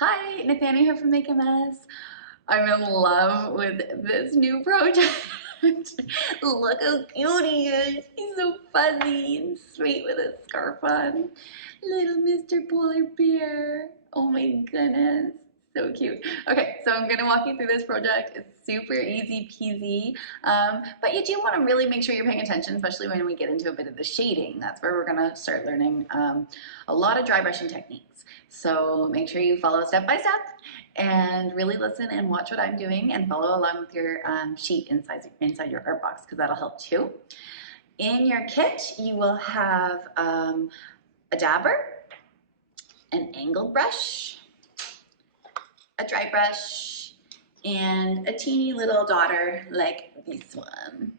Hi, Nathania here from Make a Mess. I'm in love with this new project. Look how cute he is. He's so fuzzy and sweet with a scarf on. Little Mr. Polar Bear. Oh my goodness. So cute. Okay, so I'm gonna walk you through this project. It's super easy peasy, but you do want to really make sure you're paying attention, especially when we get into a bit of the shading. That's where we're gonna start learning a lot of dry brushing techniques. So make sure you follow step by step and really listen and watch what I'm doing and follow along with your sheet inside your art box because that'll help too. In your kit, you will have a dabber, an angled brush, a dry brush, and a teeny little daughter like this one.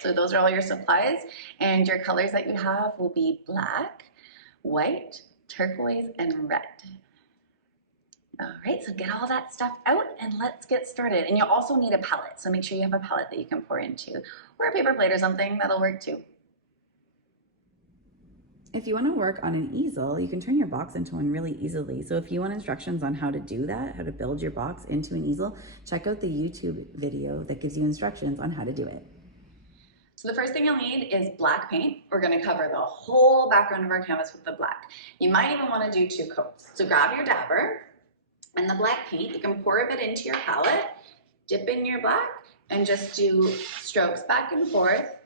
So those are all your supplies, and your colors that you have will be black, white, turquoise, and red. All right, so get all that stuff out and let's get started. And you'll also need a palette, so make sure you have a palette that you can pour into, or a paper plate or something, that'll work too. If you want to work on an easel, you can turn your box into one really easily. So if you want instructions on how to do that, how to build your box into an easel, check out the YouTube video that gives you instructions on how to do it. So the first thing you'll need is black paint. We're gonna cover the whole background of our canvas with the black. You might even wanna do 2 coats. So grab your dabber and the black paint. You can pour a bit into your palette, dip in your black, and just do strokes back and forth.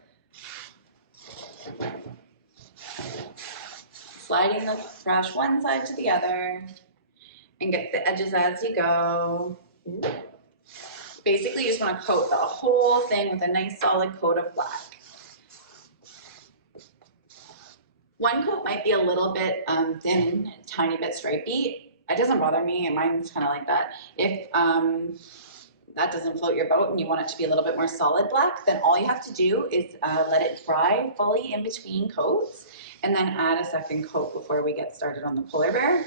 Sliding the brush one side to the other and get the edges as you go. Basically, you just want to coat the whole thing with a nice solid coat of black. One coat might be a little bit thin, a tiny bit stripy. It doesn't bother me, and mine's kind of like that. If that doesn't float your boat and you want it to be a little bit more solid black, then all you have to do is let it dry fully in between coats and then add a second coat before we get started on the polar bear.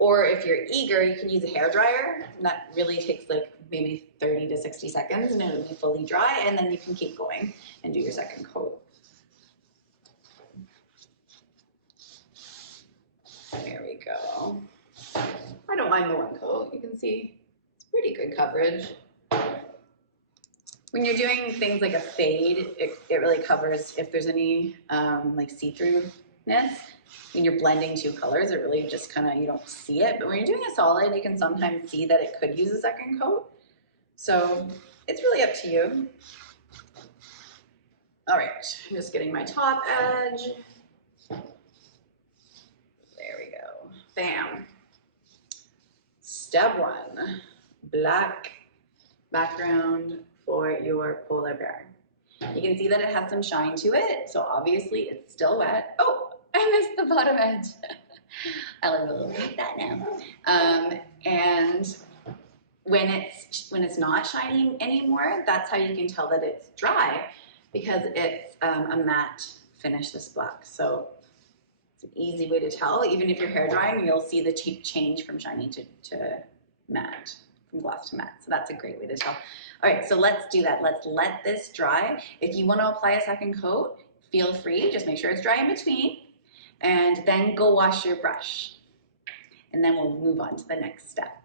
Or if you're eager, you can use a hair dryer. That really takes like maybe 30 to 60 seconds and it'll be fully dry, and then you can keep going and do your second coat. There we go. I don't mind the one coat. You can see it's pretty good coverage. When you're doing things like a fade, it really covers if there's any like see-throughness. When you're blending 2 colors, it really just kind of, you don't see it. But when you're doing a solid, you can sometimes see that it could use a second coat. So it's really up to you. All right, I'm just getting my top edge. There we go. Bam. Step 1, black background for your polar bear. You can see that it has some shine to it, so obviously it's still wet. Oh, I missed the bottom edge. I'll little like that now. And when it's not shining anymore, that's how you can tell that it's dry, because it's a matte finish, this black. So it's an easy way to tell. Even if you're hair drying, you'll see the change from shiny to matte, from gloss to matte. So that's a great way to tell. All right, so let's do that. Let's let this dry. If you want to apply a second coat, feel free. Just make sure it's dry in between, and then go wash your brush. And then we'll move on to the next step.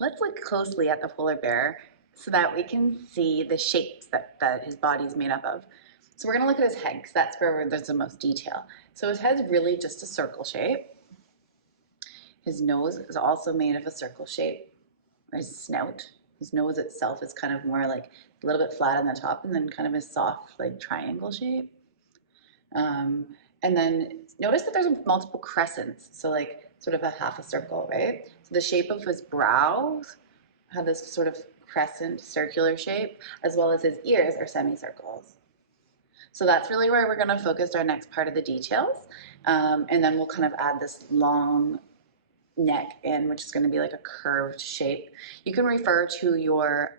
Let's look closely at the polar bear so that we can see the shapes that his body is made up of. So we're gonna look at his head because that's where there's the most detail. So his head's really just a circle shape. His nose is also made of a circle shape, or his snout. His nose itself is kind of more like a little bit flat on the top and then kind of a soft like triangle shape. And then notice that there's multiple crescents, so like sort of a half a circle, right? So the shape of his brows have this sort of crescent circular shape, as well as his ears are semicircles. So that's really where we're gonna focus our next part of the details. And then we'll kind of add this long neck in, which is gonna be like a curved shape. You can refer to your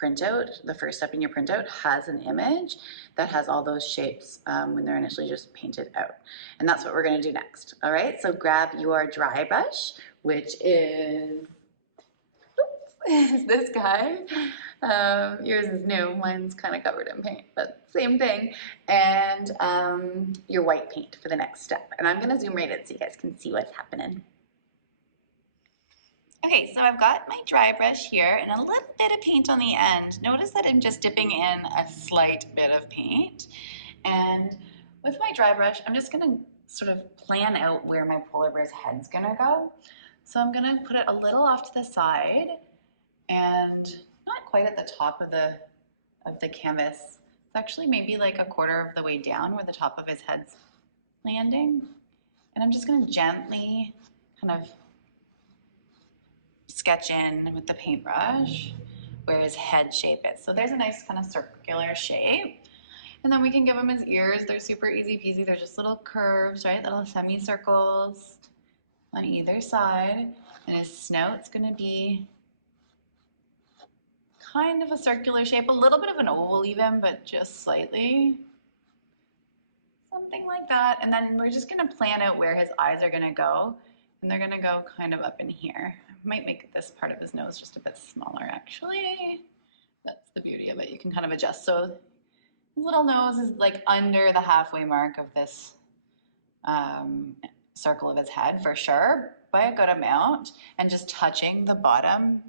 printout. The first step in your printout has an image that has all those shapes when they're initially just painted out. And that's what we're gonna do next. All right, so grab your dry brush, which is, oops, is this guy. Yours is new, mine's kind of covered in paint, but same thing. And your white paint for the next step. And I'm gonna zoom right in so you guys can see what's happening. Okay, so I've got my dry brush here and a little bit of paint on the end. Notice that I'm just dipping in a slight bit of paint. And with my dry brush, I'm just gonna sort of plan out where my polar bear's head's gonna go. So I'm gonna put it a little off to the side and not quite at the top of the canvas. It's actually maybe like a quarter of the way down where the top of his head's landing. And I'm just gonna gently kind of sketch in with the paintbrush where his head shape is. So there's a nice kind of circular shape. And then we can give him his ears. They're super easy peasy. They're just little curves, right? Little semicircles on either side. And his snout's gonna be kind of a circular shape, a little bit of an oval even, but just slightly. Something like that. And then we're just gonna plan out where his eyes are gonna go. And they're gonna go kind of up in here. I might make this part of his nose just a bit smaller actually. That's the beauty of it. You can kind of adjust. So his little nose is like under the halfway mark of this circle of his head for sure, by a good amount, and just touching the bottom.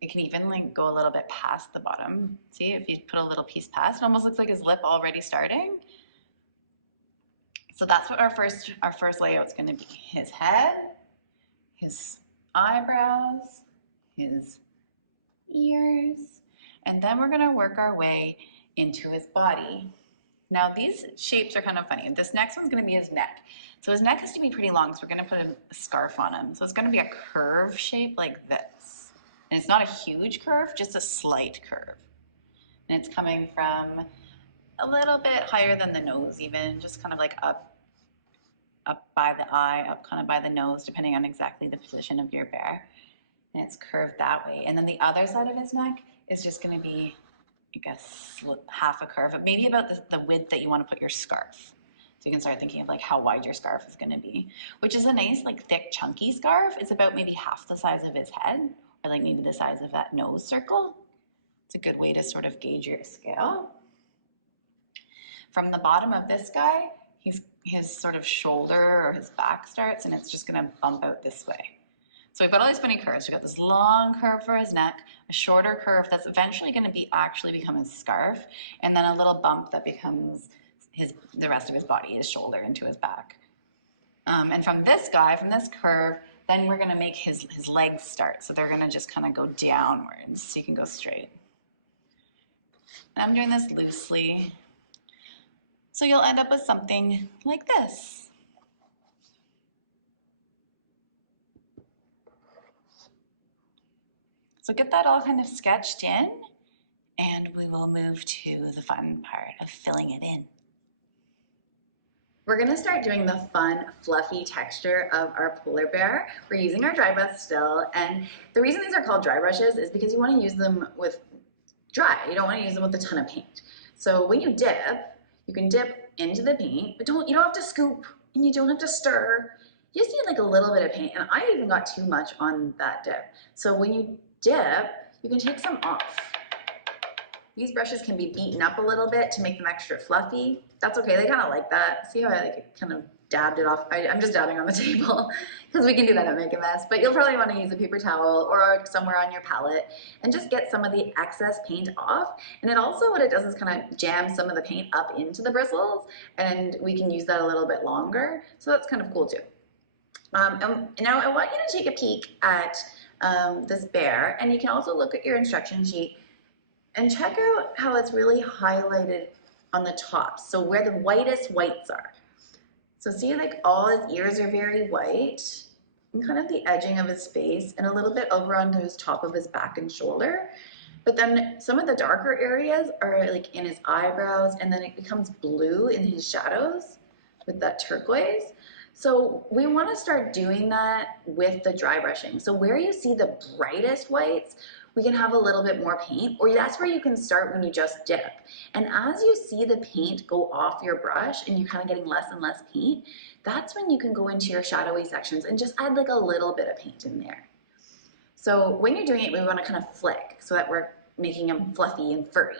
It can even like go a little bit past the bottom. See, if you put a little piece past, it almost looks like his lip already starting. So that's what our first layout is going to be. His head, his eyebrows, his ears, and then we're going to work our way into his body. Now these shapes are kind of funny. This next one's going to be his neck. So his neck has to be pretty long, so we're going to put a scarf on him. So it's going to be a curve shape like this. And it's not a huge curve, just a slight curve. And it's coming from a little bit higher than the nose even, just kind of like up by the eye, up kind of by the nose, depending on exactly the position of your bear. And it's curved that way. And then the other side of his neck is just going to be, I guess, half a curve, maybe about the width that you want to put your scarf. So you can start thinking of like how wide your scarf is going to be, which is a nice like thick chunky scarf. It's about maybe half the size of his head, or like maybe the size of that nose circle. It's a good way to sort of gauge your scale. From the bottom of this guy, his sort of shoulder or his back starts, and it's just going to bump out this way. So we've got all these funny curves. We've got this long curve for his neck, a shorter curve that's eventually going to actually become his scarf, and then a little bump that becomes the rest of his body, his shoulder into his back. And from this guy, from this curve, then we're going to make his legs start. So they're going to just kind of go downwards so you can go straight. And I'm doing this loosely. So you'll end up with something like this. So get that all kind of sketched in, and we will move to the fun part of filling it in. We're gonna start doing the fun, fluffy texture of our polar bear. We're using our dry brush still, and the reason these are called dry brushes is because you wanna use them with dry. You don't wanna use them with a ton of paint. So when you dip, you can dip into the paint, but you don't have to scoop, and you don't have to stir. You just need like a little bit of paint, and I even got too much on that dip. So when you dip, you can take some off. These brushes can be beaten up a little bit to make them extra fluffy. That's okay, they kind of like that. See how I like kind of dabbed it off? I'm just dabbing on the table because we can do that and make a mess. But you'll probably want to use a paper towel or somewhere on your palette and just get some of the excess paint off. And it also, what it does is kind of jam some of the paint up into the bristles, and we can use that a little bit longer. So that's kind of cool too. And now I want you to take a peek at this bear, and you can also look at your instruction sheet and check out how it's really highlighted on the top. So where the whitest whites are. So see, like all his ears are very white, and kind of the edging of his face, and a little bit over onto his top of his back and shoulder. But then some of the darker areas are like in his eyebrows, and then it becomes blue in his shadows with that turquoise. So we want to start doing that with the dry brushing. So where you see the brightest whites, we can have a little bit more paint, or that's where you can start when you just dip. And as you see the paint go off your brush and you're kind of getting less and less paint, that's when you can go into your shadowy sections and just add like a little bit of paint in there. So when you're doing it, we want to kind of flick so that we're making him fluffy and furry.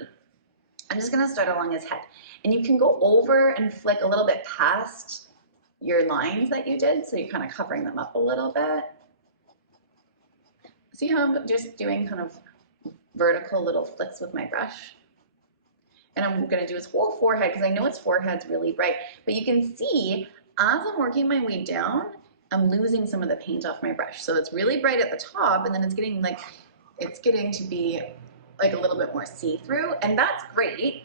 I'm just gonna start along his head. And you can go over and flick a little bit past your lines that you did, so you're kind of covering them up a little bit. See how I'm just doing kind of vertical little flicks with my brush? And I'm gonna do his whole forehead because I know his forehead's really bright. But you can see, as I'm working my way down, I'm losing some of the paint off my brush. So it's really bright at the top, and then it's getting to be like a little bit more see-through, and that's great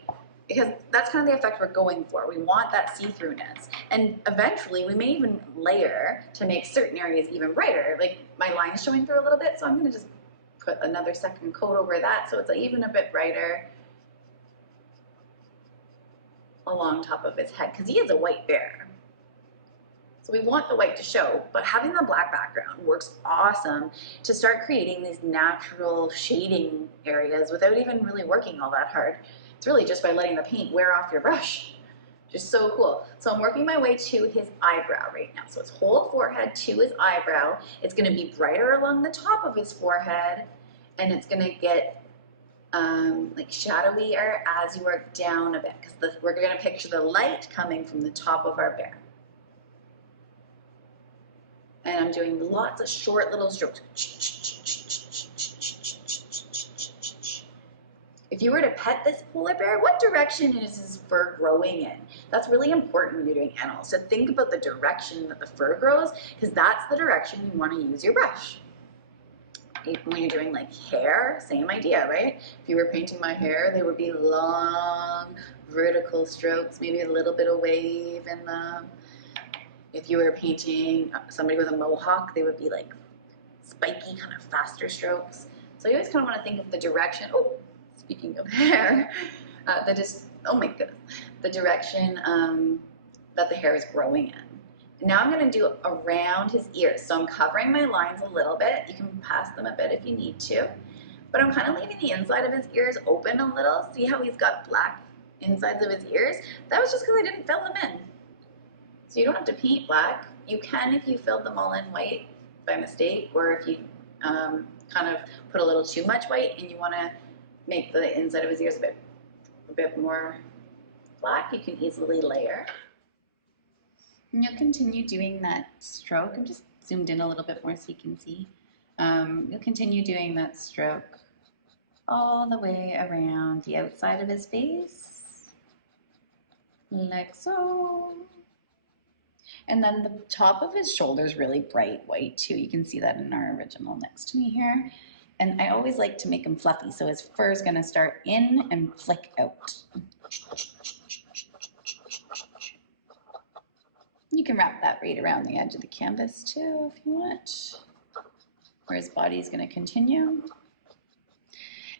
because that's kind of the effect we're going for. We want that see-throughness, and eventually we may even layer to make certain areas even brighter. Like my line's showing through a little bit, so I'm gonna just put another second coat over that so it's even a bit brighter along top of his head, because he is a white bear. So we want the white to show, but having the black background works awesome to start creating these natural shading areas without even really working all that hard. It's really just by letting the paint wear off your brush. Just so cool. So I'm working my way to his eyebrow right now. So his whole forehead to his eyebrow. It's gonna be brighter along the top of his forehead, and it's gonna get like shadowier as you work down a bit, because we're gonna picture the light coming from the top of our bear. And I'm doing lots of short little strokes. If you were to pet this polar bear, what direction is his fur growing in? That's really important when you're doing animals, to think about the direction that the fur grows, because that's the direction you want to use your brush. When you're doing like hair, same idea, right? If you were painting my hair, they would be long, vertical strokes, maybe a little bit of wave in them. If you were painting somebody with a mohawk, they would be like spiky, kind of faster strokes. So you always kind of want to think of the direction. Oh, speaking of hair, oh my goodness, the direction that the hair is growing in. Now I'm going to do around his ears. So I'm covering my lines a little bit. You can pass them a bit if you need to. But I'm kind of leaving the inside of his ears open a little. See how he's got black insides of his ears? That was just because I didn't fill them in. So you don't have to paint black. You can if you filled them all in white by mistake, or if you kind of put a little too much white and you want to make the inside of his ears a bit more black, you can easily layer. And you'll continue doing that stroke. I'm just zoomed in a little bit more so you can see. You'll continue doing that stroke all the way around the outside of his face, like so. And then the top of his shoulder is really bright white too. You can see that in our original next to me here. And I always like to make him fluffy, so his fur is gonna start in and flick out. You can wrap that right around the edge of the canvas too if you want, where his body is gonna continue.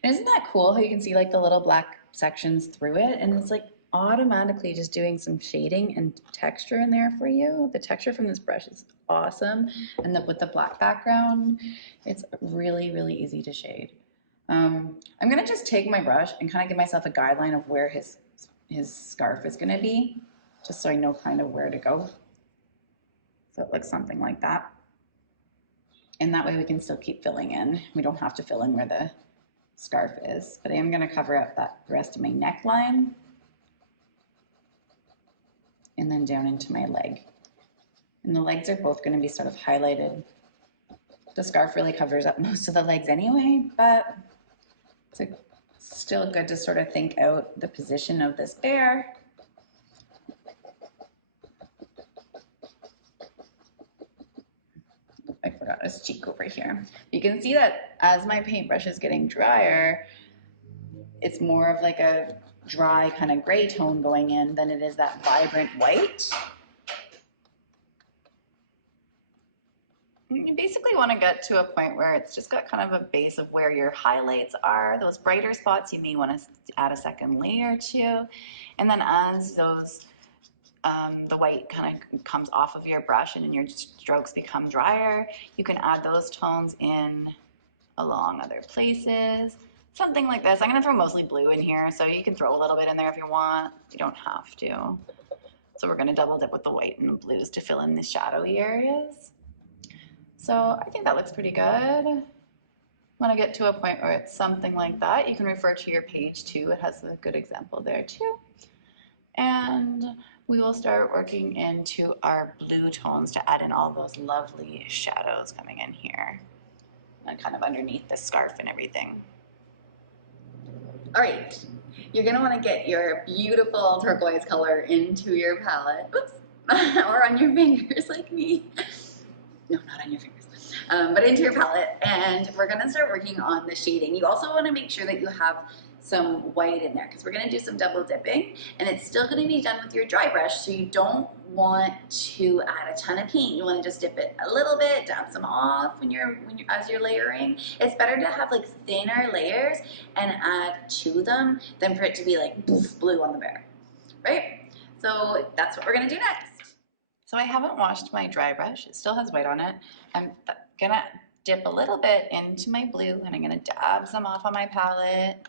And isn't that cool how you can see like the little black sections through it, and it's like automatically just doing some shading and texture in there for you. The texture from this brush is awesome, and with the black background, it's really, really easy to shade. I'm gonna just take my brush and kind of give myself a guideline of where his scarf is gonna be, just so I know kind of where to go. So it looks something like that. And that way we can still keep filling in. We don't have to fill in where the scarf is, but I am gonna cover up the rest of my neckline, and then down into my leg. And the legs are both going to be sort of highlighted. The scarf really covers up most of the legs anyway, but it's still good to sort of think out the position of this bear. I forgot his cheek over here. You can see that as my paintbrush is getting drier, it's more of like a dry kind of gray tone going in than it is that vibrant white. You basically want to get to a point where it's just got kind of a base of where your highlights are. Those brighter spots you may want to add a second layer to, and then as those the white kind of comes off of your brush and your strokes become drier, you can add those tones in along other places. Something like this. I'm going to throw mostly blue in here, so you can throw a little bit in there if you want. You don't have to. So we're going to double dip with the white and the blues to fill in the shadowy areas. So I think that looks pretty good. When I get to a point where it's something like that, you can refer to your page too. It has a good example there too. And we will start working into our blue tones to add in all those lovely shadows coming in here and kind of underneath the scarf and everything. All right, you're gonna wanna get your beautiful turquoise color into your palette. Oops. Or on your fingers like me. No, not on your fingers. But into your palette, and we're gonna start working on the shading. You also wanna make sure that you have some white in there because we're gonna do some double dipping, and it's still gonna be done with your dry brush, so you don't want to add a ton of paint. You wanna just dip it a little bit, dab some off as you're layering. It's better to have like thinner layers and add to them than for it to be like poof, blue on the bear, right? So that's what we're gonna do next. So I haven't washed my dry brush. It still has white on it. I'm gonna dip a little bit into my blue and I'm gonna dab some off on my palette.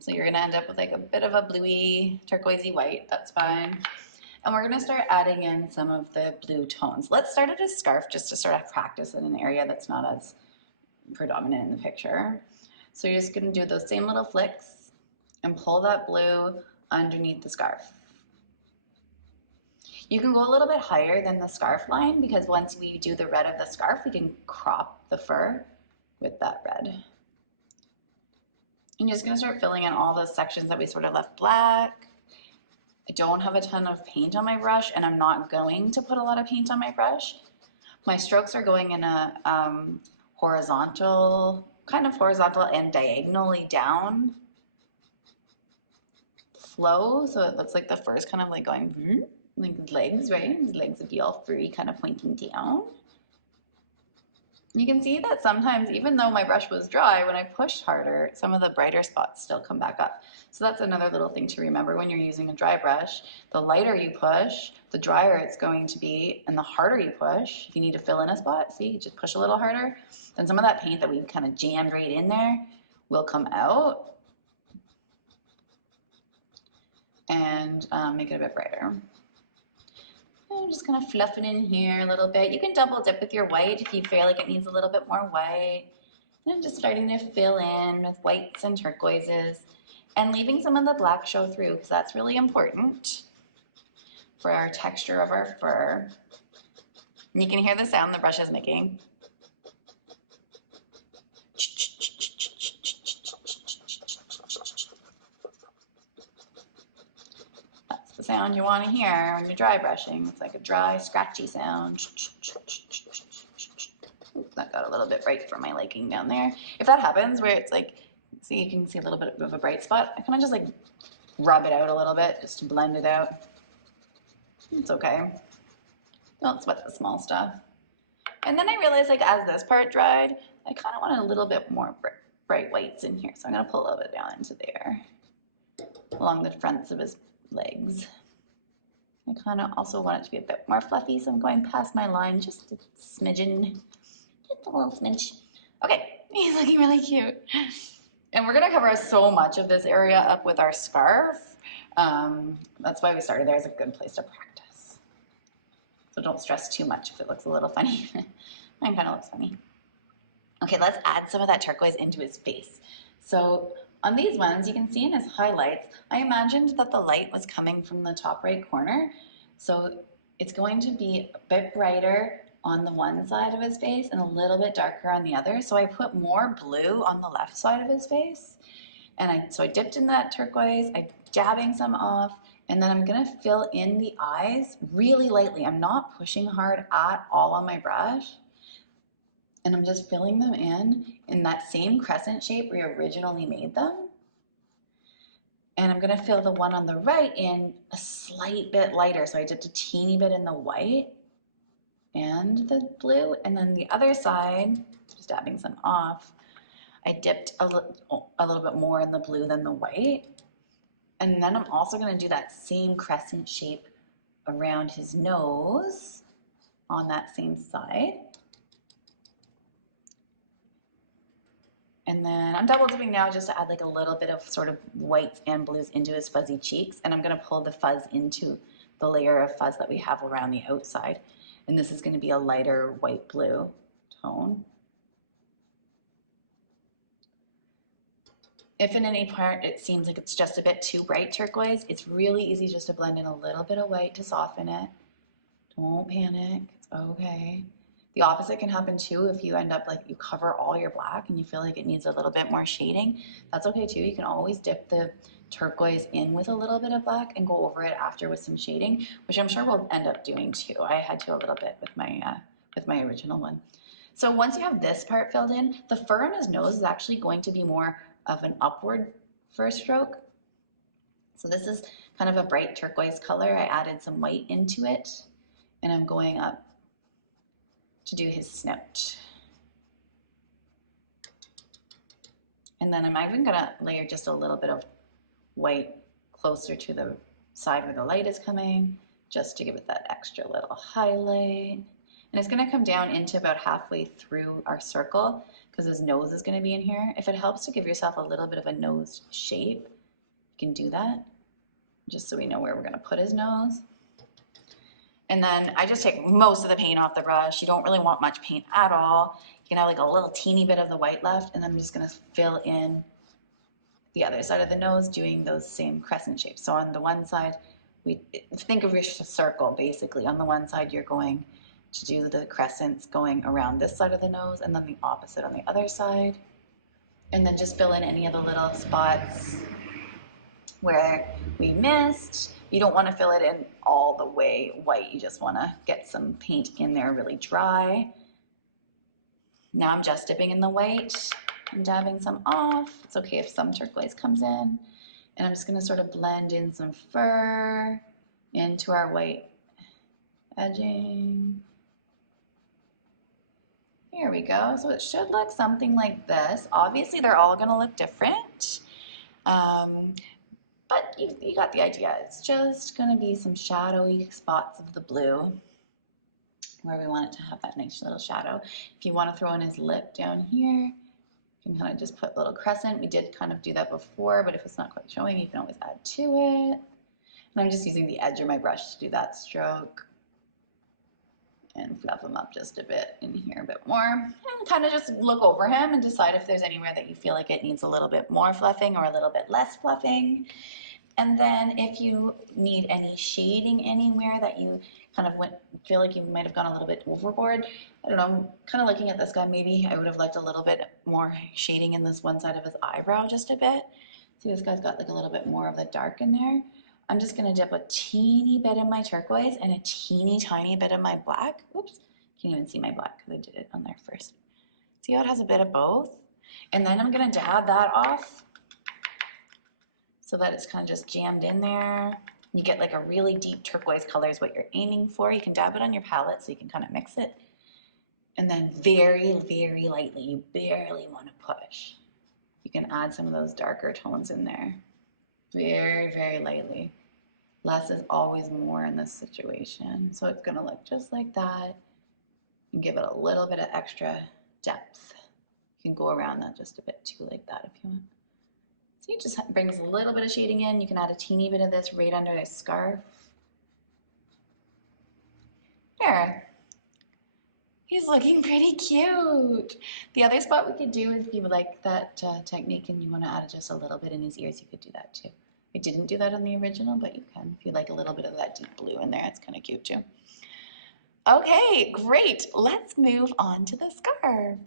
So you're gonna end up with like a bit of a bluey, turquoisey white, that's fine. And we're gonna start adding in some of the blue tones. Let's start at a scarf just to sort of practice in an area that's not as predominant in the picture. So you're just gonna do those same little flicks and pull that blue underneath the scarf. You can go a little bit higher than the scarf line because once we do the red of the scarf, we can crop the fur with that red. I'm just gonna start filling in all those sections that we sort of left black. I don't have a ton of paint on my brush, and I'm not going to put a lot of paint on my brush. My strokes are going in a horizontal, kind of horizontal and diagonally down flow, so it looks like the fur is kind of like going like legs, right? His legs would be all furry, kind of pointing down. You can see that sometimes, even though my brush was dry, when I pushed harder, some of the brighter spots still come back up. So that's another little thing to remember when you're using a dry brush. The lighter you push, the drier it's going to be, and the harder you push, if you need to fill in a spot, see, you just push a little harder, then some of that paint that we kind of jammed right in there will come out and make it a bit brighter. I'm just gonna fluff it in here a little bit. You can double dip with your white if you feel like it needs a little bit more white. And I'm just starting to fill in with whites and turquoises and leaving some of the black show through because that's really important for our texture of our fur. And you can hear the sound the brush is making. The sound you want to hear when you're dry brushing. It's like a dry, scratchy sound. Oops, that got a little bit bright for my liking down there. If that happens where it's like, see, you can see a little bit of a bright spot, I kind of just like rub it out a little bit just to blend it out. It's okay. Don't sweat the small stuff. And then I realized like as this part dried, I kind of wanted a little bit more bright whites in here. So I'm going to pull a little bit down into there along the fronts of his legs. I kind of also want it to be a bit more fluffy, so I'm going past my line just a smidgen, just a little smidge. Okay, he's looking really cute. And we're gonna cover so much of this area up with our scarf. That's why we started there as a good place to practice. So don't stress too much if it looks a little funny. Mine kind of looks funny. Okay, let's add some of that turquoise into his face. So on these ones, you can see in his highlights, I imagined that the light was coming from the top right corner. So it's going to be a bit brighter on the one side of his face and a little bit darker on the other. So I put more blue on the left side of his face. And so I dipped in that turquoise, I'm dabbing some off, and then I'm gonna fill in the eyes really lightly. I'm not pushing hard at all on my brush. And I'm just filling them in that same crescent shape we originally made them. And I'm gonna fill the one on the right in a slight bit lighter. So I dipped a teeny bit in the white and the blue. And then the other side, just dabbing some off, I dipped a little bit more in the blue than the white. And then I'm also gonna do that same crescent shape around his nose on that same side. And then I'm double dipping now just to add like a little bit of sort of whites and blues into his fuzzy cheeks. And I'm gonna pull the fuzz into the layer of fuzz that we have around the outside. And this is gonna be a lighter white blue tone. If in any part it seems like it's just a bit too bright turquoise, it's really easy just to blend in a little bit of white to soften it. Don't panic, it's okay. The opposite can happen too if you end up like you cover all your black and you feel like it needs a little bit more shading. That's okay too. You can always dip the turquoise in with a little bit of black and go over it after with some shading, which I'm sure we'll end up doing too. I had to a little bit with my original one. So once you have this part filled in, the fur on his nose is actually going to be more of an upward fur stroke. So this is kind of a bright turquoise color. I added some white into it and I'm going up to do his snout. And then I'm even gonna layer just a little bit of white closer to the side where the light is coming, just to give it that extra little highlight. And it's gonna come down into about halfway through our circle because his nose is gonna be in here. If it helps to give yourself a little bit of a nose shape, you can do that, just so we know where we're gonna put his nose. And then I just take most of the paint off the brush. You don't really want much paint at all. You can have like a little teeny bit of the white left, and then I'm just gonna fill in the other side of the nose doing those same crescent shapes. So on the one side, think of your circle basically. On the one side, you're going to do the crescents going around this side of the nose, and then the opposite on the other side. And then just fill in any of the little spots where we missed. You don't want to fill it in all the way white. You just want to get some paint in there really dry. Now I'm just dipping in the white and dabbing some off. It's okay if some turquoise comes in. And I'm just going to sort of blend in some fur into our white edging. Here we go. So it should look something like this. Obviously, they're all going to look different. But you got the idea. It's just going to be some shadowy spots of the blue where we want it to have that nice little shadow. If you want to throw in his lip down here, you can kind of just put a little crescent. We did kind of do that before, but if it's not quite showing, you can always add to it. And I'm just using the edge of my brush to do that stroke and fluff him up just a bit in here, a bit more. And kind of just look over him and decide if there's anywhere that you feel like it needs a little bit more fluffing or a little bit less fluffing. And then if you need any shading anywhere that you kind of feel like you might have gone a little bit overboard, I don't know, kind of looking at this guy, maybe I would have liked a little bit more shading in this one side of his eyebrow just a bit. See, this guy's got like a little bit more of the dark in there. I'm just gonna dip a teeny bit in my turquoise and a teeny tiny bit of my black. Oops, can't even see my black because I did it on there first. See how it has a bit of both? And then I'm gonna dab that off so that it's kind of just jammed in there. You get like a really deep turquoise color is what you're aiming for. You can dab it on your palette so you can kind of mix it. And then very, very lightly, you barely want to push. You can add some of those darker tones in there. Very, very lightly. Less is always more in this situation. So it's gonna look just like that and give it a little bit of extra depth. You can go around that just a bit too like that if you want. So it just brings a little bit of shading in. You can add a teeny bit of this right under his scarf. There. He's looking pretty cute. The other spot we could do is if you like that technique and you want to add just a little bit in his ears, you could do that too. I didn't do that on the original, but you can. If you like a little bit of that deep blue in there, it's kind of cute too. Okay, great. Let's move on to the scarf.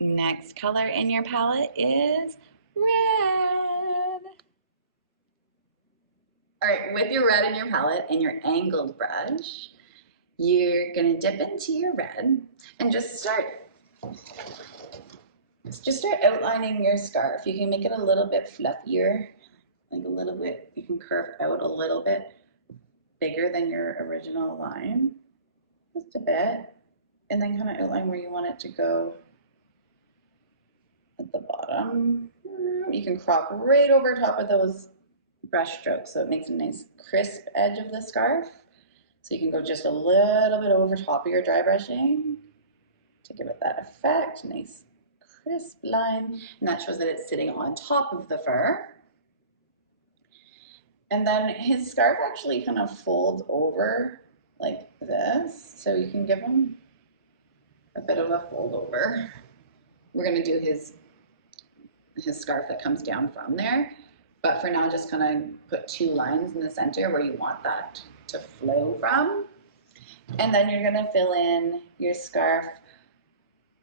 Next color in your palette is red. All right, with your red in your palette and your angled brush, you're gonna dip into your red and just start outlining your scarf. You can make it a little bit fluffier, like a little bit, you can curve out a little bit bigger than your original line, just a bit, and then kind of outline where you want it to go at the bottom. You can crop right over top of those brush strokes so it makes a nice crisp edge of the scarf. So you can go just a little bit over top of your dry brushing to give it that effect, nice crisp line, and that shows that it's sitting on top of the fur. And then his scarf actually kind of folds over like this, so you can give him a bit of a fold over. We're gonna do his his scarf that comes down from there. But for now, just kind of put 2 lines in the center where you want that to flow from. And then you're gonna fill in your scarf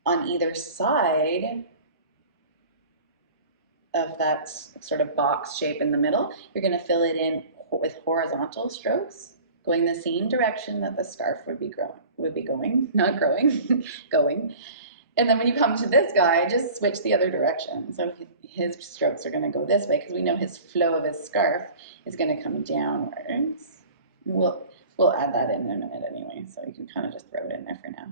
on either side of that sort of box shape in the middle. You're gonna fill it in with horizontal strokes, going the same direction that the scarf would be going, not growing, going. And then when you come to this guy, just switch the other direction. So his strokes are gonna go this way because we know his flow of his scarf is gonna come downwards. We'll add that in a minute anyway, so you can kind of just throw it in there for now.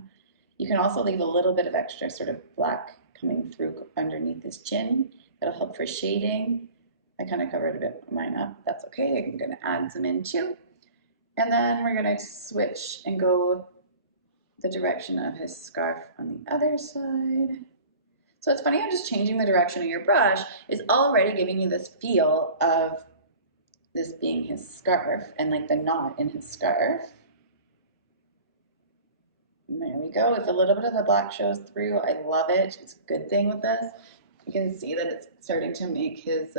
You can also leave a little bit of extra sort of black coming through underneath his chin. That'll help for shading. I kind of covered a bit of mine up. That's okay. I'm going to add some in too. And then we're going to switch and go the direction of his scarf on the other side. So it's funny how just changing the direction of your brush is already giving you this feel of this being his scarf and like the knot in his scarf. And there we go. If a little bit of the black shows through, I love it. It's a good thing with this. You can see that it's starting to make his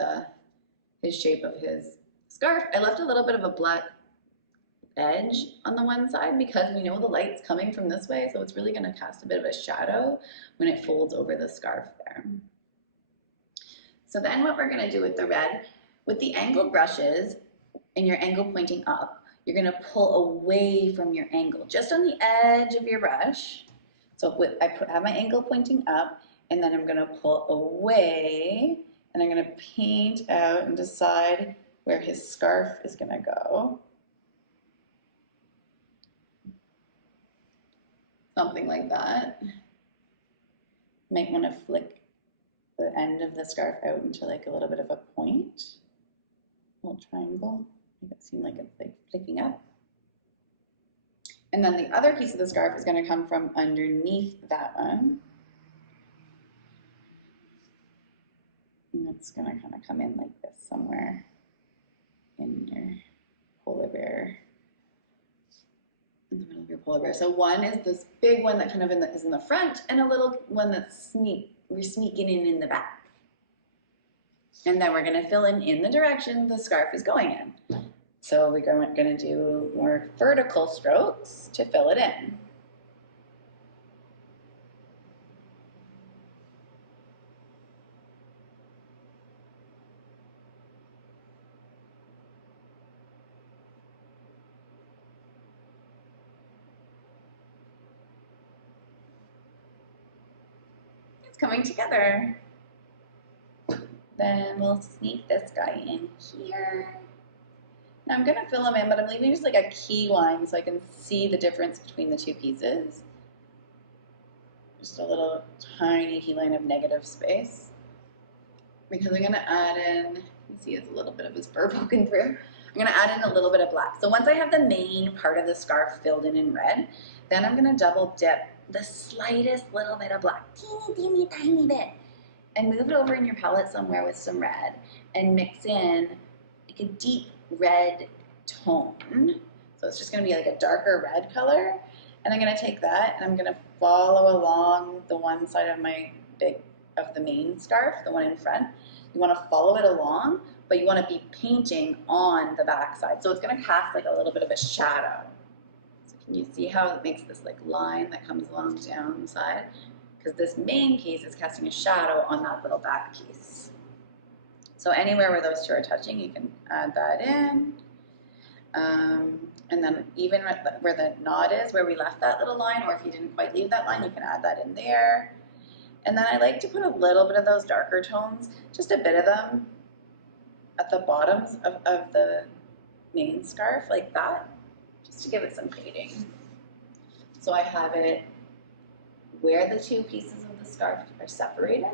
shape of his scarf. I left a little bit of a black edge on the one side because we know the light's coming from this way, so it's really going to cast a bit of a shadow when it folds over the scarf there. So then what we're going to do with the red, with the angled brushes and your angle pointing up, you're going to pull away from your angle, just on the edge of your brush. So I have my angle pointing up, and then I'm going to pull away, and I'm going to paint out and decide where his scarf is going to go. Something like that. Might want to flick the end of the scarf out into like a little bit of a point, a little triangle. Make it seem like it's like flicking up. And then the other piece of the scarf is going to come from underneath that one. And it's going to kind of come in like this somewhere in your polar bear, in the middle of your polar bear. So one is this big one that kind of is in the front, and a little one that's we're sneaking in the back. And then we're going to fill in the direction the scarf is going in. So we're going to do more vertical strokes to fill it in. It's coming together. Then we'll sneak this guy in here. Now I'm gonna fill them in, but I'm leaving just like a key line so I can see the difference between the two pieces. Just a little tiny key line of negative space. Because I'm gonna add in, you see it's a little bit of his fur poking through. I'm gonna add in a little bit of black. So once I have the main part of the scarf filled in red, then I'm gonna double dip the slightest little bit of black, teeny, tiny bit, and move it over in your palette somewhere with some red and mix in like a deep red tone. So it's just going to be like a darker red color. And I'm going to take that and I'm going to follow along the one side of the main scarf, the one in front. You want to follow it along, but you want to be painting on the back side. So it's going to cast like a little bit of a shadow. So can you see how it makes this like line that comes along down the side? Because this main piece is casting a shadow on that little back piece. So anywhere where those two are touching, you can add that in. And then even where the knot is, where we left that little line, or if you didn't quite leave that line, you can add that in there. And then I like to put a little bit of those darker tones, just a bit of them, at the bottoms of the main scarf, like that, just to give it some fading. So I have it where the two pieces of the scarf are separated.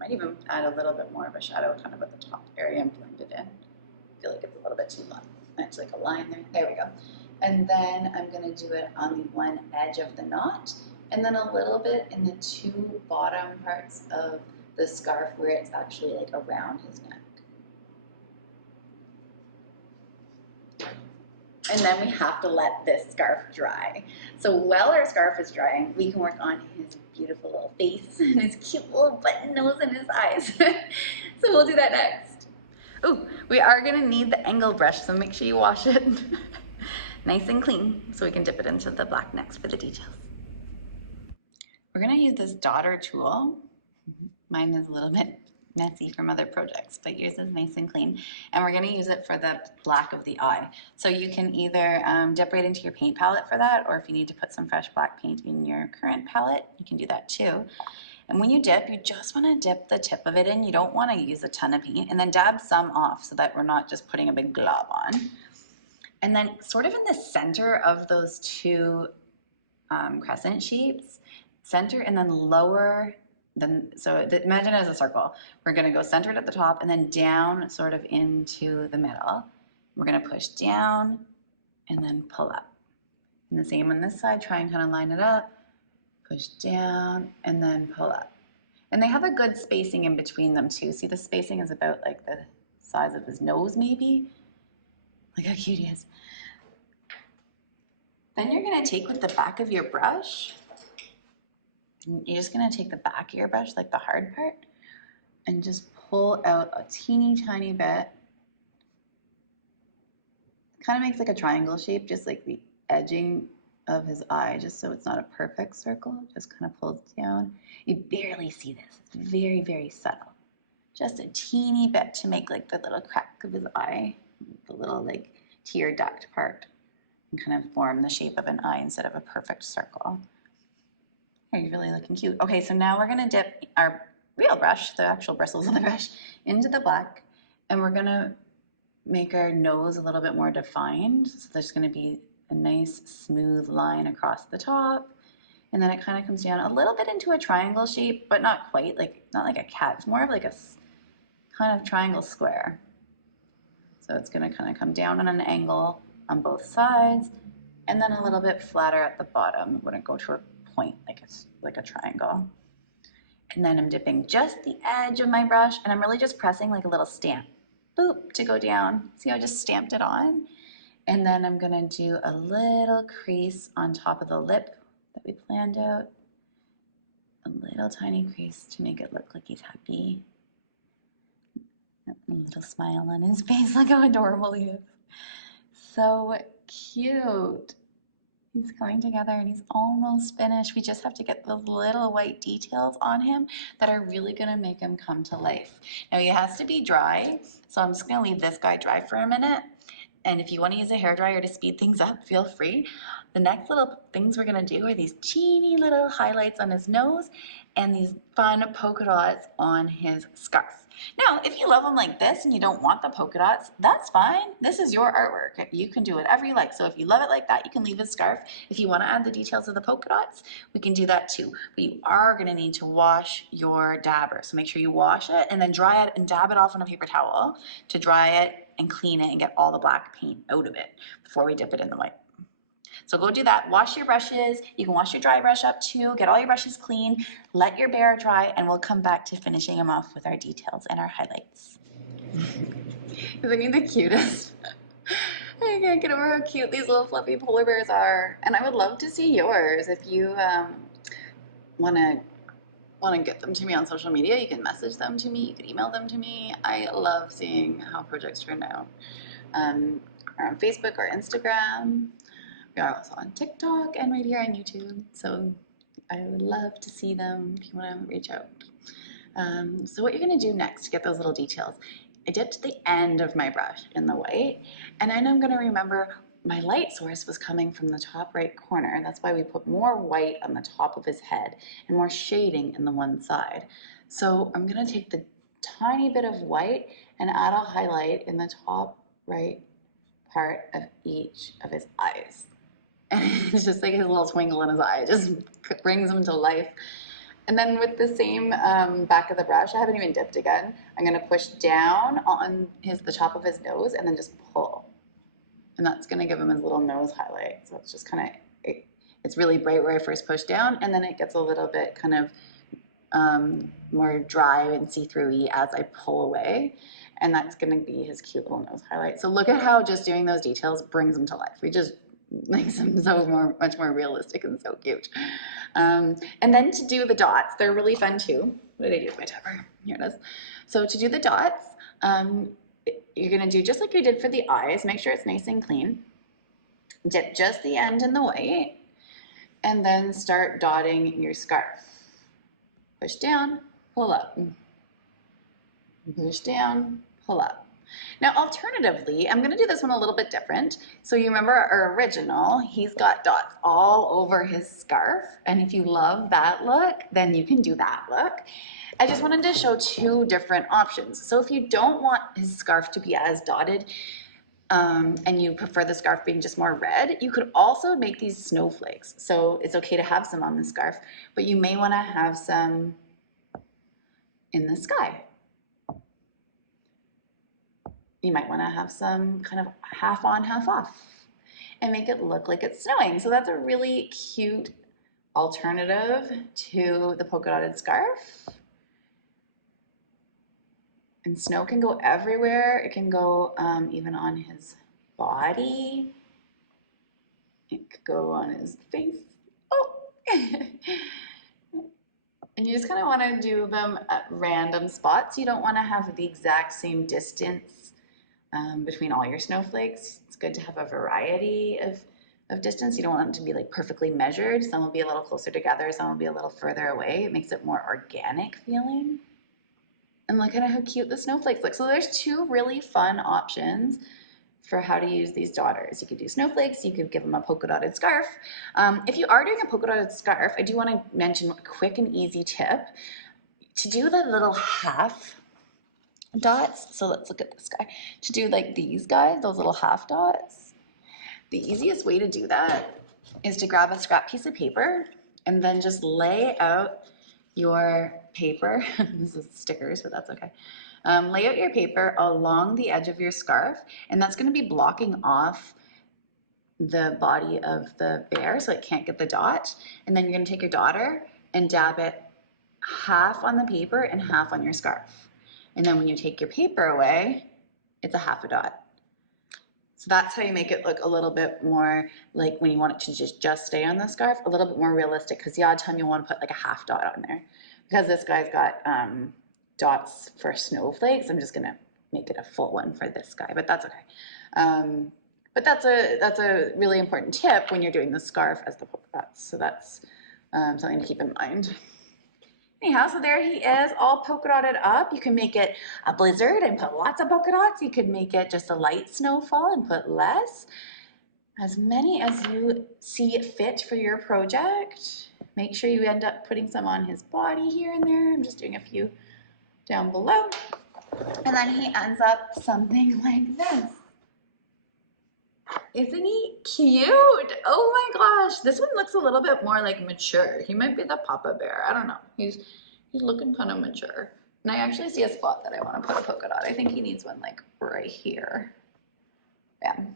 Might even add a little bit more of a shadow kind of at the top area and blend it in. I feel like it's a little bit too long. It's like a line there. There we go. And then I'm going to do it on the one edge of the knot, and then a little bit in the two bottom parts of the scarf where it's actually like around his neck. And then we have to let this scarf dry. So while our scarf is drying, we can work on his beautiful little face and his cute little button nose and his eyes. So we'll do that next. Oh, we are gonna need the angle brush, so make sure you wash it nice and clean so we can dip it into the black next for the details. We're gonna use this daughter tool. Mine is a little bit messy from other projects, but yours is nice and clean. And we're gonna use it for the black of the eye. So you can either dip right into your paint palette for that, or if you need to put some fresh black paint in your current palette, you can do that too. And when you dip, you just wanna dip the tip of it in. You don't wanna use a ton of paint, and then dab some off so that we're not just putting a big glob on. And then sort of in the center of those two crescent shapes, center and then lower, so imagine it as a circle. We're gonna go centered at the top and then down sort of into the middle. We're gonna push down and then pull up. And the same on this side, try and kind of line it up, push down and then pull up. And they have a good spacing in between them too. See, the spacing is about like the size of his nose maybe. Look how cute he is. Then you're gonna take with the back of your brush, you're just gonna take the back of your brush, like the hard part, and just pull out a teeny tiny bit. Kind of makes like a triangle shape, just like the edging of his eye, just so it's not a perfect circle, just kind of pulls down. You barely see this, it's very, very subtle. Just a teeny bit to make like the little crack of his eye, the little like tear duct part, and kind of form the shape of an eye instead of a perfect circle. Hey, you're really looking cute. Okay, so now we're gonna dip our real brush, the actual bristles of the brush, into the black, and we're gonna make our nose a little bit more defined. So there's gonna be a nice smooth line across the top, and then it kind of comes down a little bit into a triangle shape, but not quite, like not like a cat. It's more of like a kind of triangle square. So it's gonna kind of come down on an angle on both sides, and then a little bit flatter at the bottom. It wouldn't go to a point like a triangle. And then I'm dipping just the edge of my brush, and I'm really just pressing like a little stamp, boop, to go down. See how I just stamped it on? And then I'm gonna do a little crease on top of the lip that we planned out. A little tiny crease to make it look like he's happy. A little smile on his face, look how adorable he is. So cute. He's going together and he's almost finished. We just have to get those little white details on him that are really gonna make him come to life. Now he has to be dry, so I'm just gonna leave this guy dry for a minute. And if you wanna use a hairdryer to speed things up, feel free. The next little things we're gonna do are these teeny little highlights on his nose and these fun polka dots on his scarf. Now, if you love them like this and you don't want the polka dots, that's fine. This is your artwork. You can do whatever you like. So if you love it like that, you can leave his scarf. If you want to add the details of the polka dots, we can do that too. But you are going to need to wash your dabber. So make sure you wash it and then dry it and dab it off on a paper towel to dry it and clean it and get all the black paint out of it before we dip it in the white. So go do that, wash your brushes. You can wash your dry brush up too, get all your brushes clean, let your bear dry, and we'll come back to finishing him off with our details and our highlights. Isn't he the cutest? I can't get over how cute these little fluffy polar bears are. And I would love to see yours. If you wanna get them to me on social media, you can message them to me, you can email them to me. I love seeing how projects turn out. Or on Facebook or Instagram. We are also on TikTok and right here on YouTube, so I would love to see them if you want to reach out. So what you're going to do next to get those little details, I dipped the end of my brush in the white, and then I'm going to remember my light source was coming from the top right corner. That's why we put more white on the top of his head and more shading in the one side. So I'm going to take the tiny bit of white and add a highlight in the top right part of each of his eyes. And it's just like his little twinkle in his eye. It just brings him to life. And then with the same back of the brush, I haven't even dipped again, I'm gonna push down on the top of his nose and then just pull. And that's gonna give him his little nose highlight. So it's just kind of, it's really bright where I first push down, and then it gets a little bit kind of more dry and see-through-y as I pull away. And that's gonna be his cute little nose highlight. So look at how just doing those details brings him to life. We just makes them much more realistic and so cute. And then to do the dots, they're really fun too. What did I do with my tupper? Here it is. So to do the dots, you're gonna do just like you did for the eyes. Make sure it's nice and clean. Dip just the end in the white, and then start dotting your scarf. Push down, pull up. Push down, pull up. Now, alternatively, I'm going to do this one a little bit different. So you remember our original, he's got dots all over his scarf. And if you love that look, then you can do that look. I just wanted to show two different options. So if you don't want his scarf to be as dotted, and you prefer the scarf being just more red, you could also make these snowflakes. So it's okay to have some on the scarf, but you may want to have some in the sky. You might want to have some kind of half on, half off, and make it look like it's snowing. So that's a really cute alternative to the polka dotted scarf. And snow can go everywhere. It can go even on his body. It could go on his face. Oh! And you just kind of want to do them at random spots. You don't want to have the exact same distance between all your snowflakes. It's good to have a variety of distance. You don't want them to be like perfectly measured. Some will be a little closer together, some will be a little further away. It makes it more organic feeling. And look at how cute the snowflakes look. So there's two really fun options for how to use these dotters. You could do snowflakes, you could give them a polka dotted scarf. If you are doing a polka dotted scarf, I do want to mention a quick and easy tip. To do the little half dots, so let's look at this guy. To do like these guys, those little half dots, the easiest way to do that is to grab a scrap piece of paper and then just lay out your paper. This is stickers, but that's okay. Lay out your paper along the edge of your scarf, and that's going to be blocking off the body of the bear so it can't get the dot. And then you're going to take your dotter and dab it half on the paper and half on your scarf. And then when you take your paper away, it's a half a dot. So that's how you make it look a little bit more like when you want it to just stay on the scarf, a little bit more realistic, because the odd time you'll want to put like a half dot on there. Because this guy's got dots for snowflakes, I'm just gonna make it a full one for this guy, but that's okay. But that's a really important tip when you're doing the scarf as the polka dots. So that's something to keep in mind. Anyhow, so there he is, all polka dotted up. You can make it a blizzard and put lots of polka dots. You could make it just a light snowfall and put less. As many as you see fit for your project. Make sure you end up putting some on his body here and there. I'm just doing a few down below. And then he ends up something like this. Isn't he cute? Oh my gosh. This one looks a little bit more like mature. He might be the Papa Bear. I don't know. He's looking kind of mature. And I actually see a spot that I want to put a polka dot. I think he needs one like right here. Bam.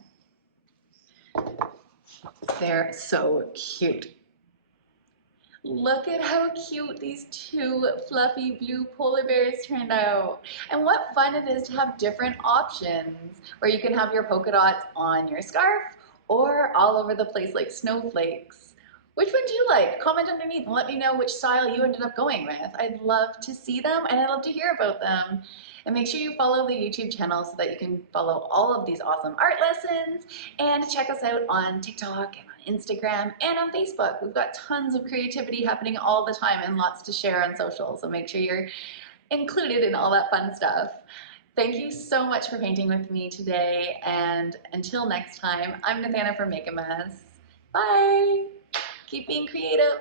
They're so cute. Look at how cute these two fluffy blue polar bears turned out. And what fun it is to have different options where you can have your polka dots on your scarf or all over the place like snowflakes. Which one do you like? Comment underneath and let me know which style you ended up going with. I'd love to see them and I'd love to hear about them. And make sure you follow the YouTube channel so that you can follow all of these awesome art lessons and check us out on TikTok and on Instagram and on Facebook. We've got tons of creativity happening all the time and lots to share on social, so make sure you're included in all that fun stuff. Thank you so much for painting with me today, and until next time, I'm Nathana from Make a Mess. Bye! Keep being creative.